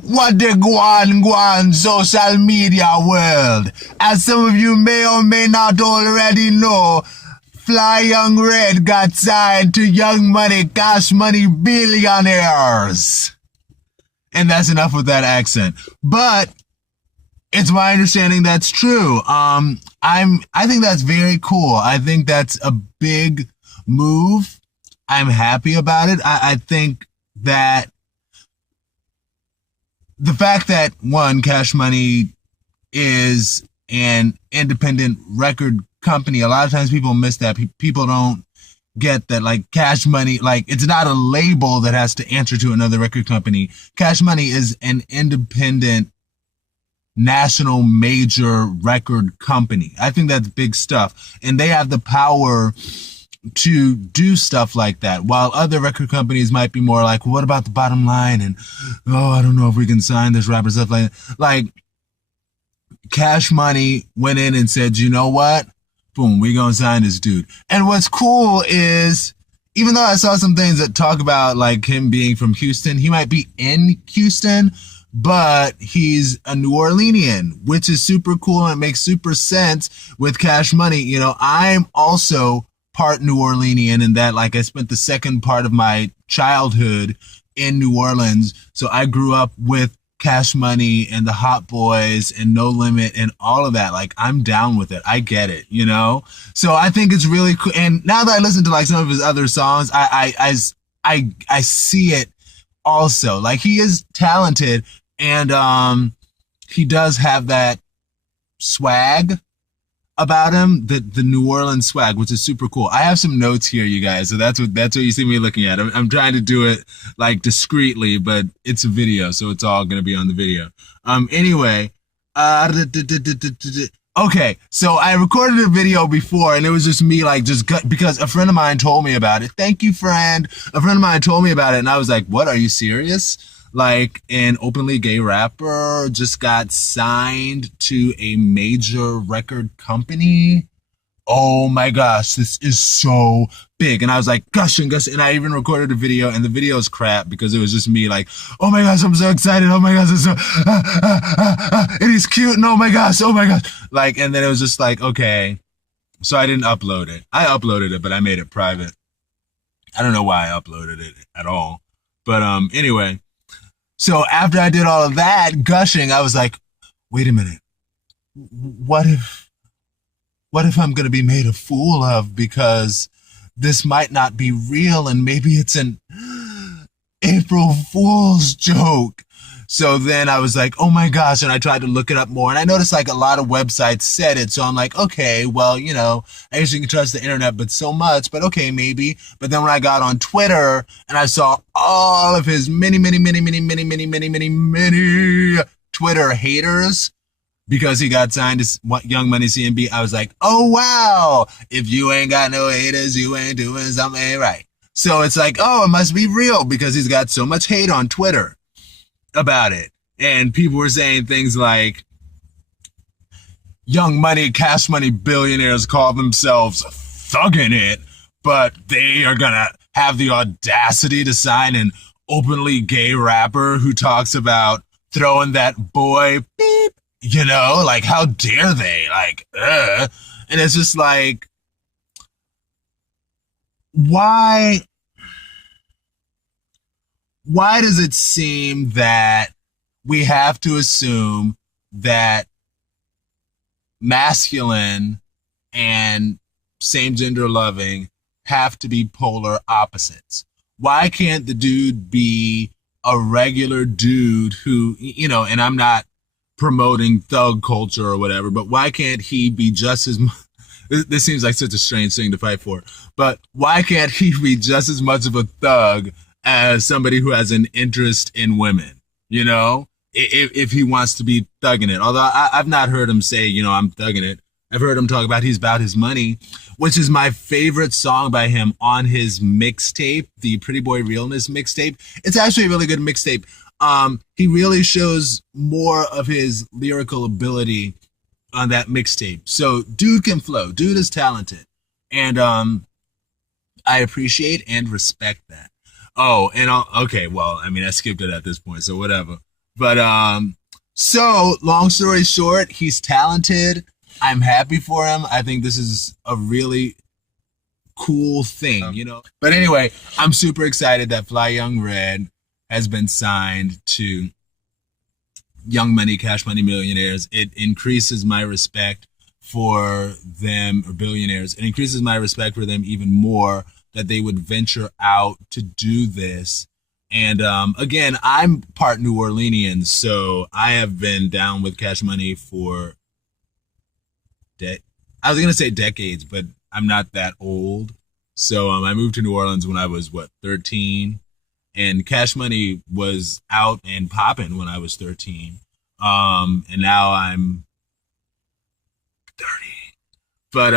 What the guan social media world? As some of you may or may not already know, Fly Young Red got signed to Young Money, Cash Money Billionaires. And that's enough with that accent. But it's my understanding that's true. I think that's very cool. I think that's a big move. I'm happy about it. I think that the fact that one, Cash Money is an independent record company, a lot of times people miss that. People don't get that, like, Cash Money, like, it's not a label that has to answer to another record company. Cash Money is an independent national major record company. I think that's big stuff. And they have the power to do stuff like that, while other record companies might be more like, well, what about the bottom line? And, oh, I don't know if we can sign this rapper, stuff like that. Like, Cash Money went in and said, you know what? Boom, we gonna sign this dude. And what's cool is, even though I saw some things that talk about like him being from Houston, he might be in Houston, but he's a New Orleanian, which is super cool and it makes super sense with Cash Money. You know, I'm also part New Orleanian in that, like, I spent the second part of my childhood in New Orleans. So I grew up with Cash Money and the Hot Boys and No Limit and all of that. Like, I'm down with it. I get it, you know? So I think it's really cool. And now that I listen to like some of his other songs, I see it also. Like, he is talented and he does have that swag about him, the New Orleans swag, which is super cool. I have some notes here, you guys, so that's what you see me looking at. I'm trying to do it like discreetly, but it's a video, so it's all gonna be on the video. Anyway, okay, so I recorded a video before, and it was just me, like, because a friend of mine told me about it. Thank you, friend. A friend of mine told me about it, and I was like, what? Are you serious? Like, an openly gay rapper just got signed to a major record company. Oh my gosh, this is so big. And I was like, gushing. And I even recorded a video, and the video is crap because it was just me like, oh my gosh, I'm so excited. Oh my gosh, it's so, and he's cute. And oh my gosh. Like, and then it was just like, okay. So I didn't upload it. I uploaded it, but I made it private. I don't know why I uploaded it at all. But anyway. So after I did all of that gushing, I was like, wait a minute. What if I'm going to be made a fool of because this might not be real and maybe it's an April Fool's joke? So then I was like, oh my gosh. And I tried to look it up more. And I noticed like a lot of websites said it. So I'm like, okay, well, you know, I usually can trust the internet, but so much, but okay, maybe. But then when I got on Twitter and I saw all of his many Twitter haters because he got signed to Young Money CMB, I was like, oh wow, if you ain't got no haters, you ain't doing something right. So it's like, oh, it must be real because he's got so much hate on Twitter about it. And people were saying things like, Young Money, Cash Money billionaires call themselves thugging it, but they are gonna have the audacity to sign an openly gay rapper who talks about throwing that boy beep, you know, like, how dare they? Like, and it's just like, why does it seem that we have to assume that masculine and same-gender loving have to be polar opposites? Why can't the dude be a regular dude who, you know, and I'm not promoting thug culture or whatever, but why can't he be just as this seems like such a strange thing to fight for, but why can't he be just as much of a thug as somebody who has an interest in women, you know, if he wants to be thugging it? Although I've not heard him say, you know, I'm thugging it. I've heard him talk about he's about his money, which is my favorite song by him on his mixtape, the Pretty Boy Realness mixtape. It's actually a really good mixtape. He really shows more of his lyrical ability on that mixtape. So dude can flow. Dude is talented. And I appreciate and respect that. Oh, and okay, well, I mean, I skipped it at this point, so whatever. But so long story short, he's talented. I'm happy for him. I think this is a really cool thing, you know. But anyway, I'm super excited that Fly Young Red has been signed to Young Money, Cash Money Millionaires. It increases my respect for them, or billionaires. It increases my respect for them even more that they would venture out to do this. And again, I'm part New Orleanian, so I have been down with Cash Money for I was gonna say decades, but I'm not that old. So I moved to New Orleans when I was 13, and Cash Money was out and popping when I was 13. And now I'm 30. But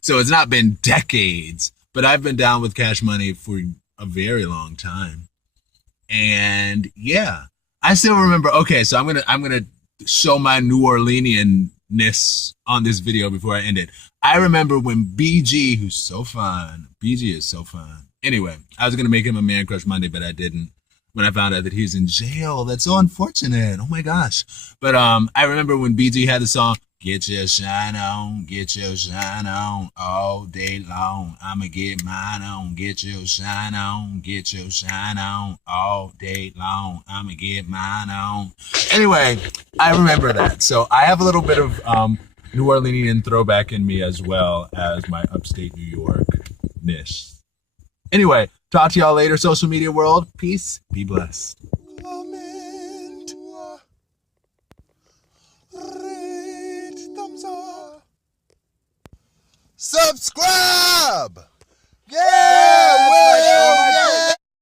so it's not been decades, but I've been down with Cash Money for a very long time. And yeah, I still remember. Okay, so I'm gonna show my New Orleanianness on this video before I end it. I remember when BG, who's so fun, BG is so fun. Anyway, I was gonna make him a man crush Monday, but I didn't. When I found out that he was in jail, that's so unfortunate. Oh my gosh! But I remember when BG had the song "Get Your Shine On, Get Your Shine On all day long. I'ma get mine on, get your shine on, get your shine on all day long. I'ma get mine on." Anyway, I remember that, so I have a little bit of New Orleanian throwback in me as well as my upstate New York-ness. Anyway, talk to y'all later, social media world. Peace. Be blessed. Comment, rate, thumbs up, subscribe. Yeah, well, yeah.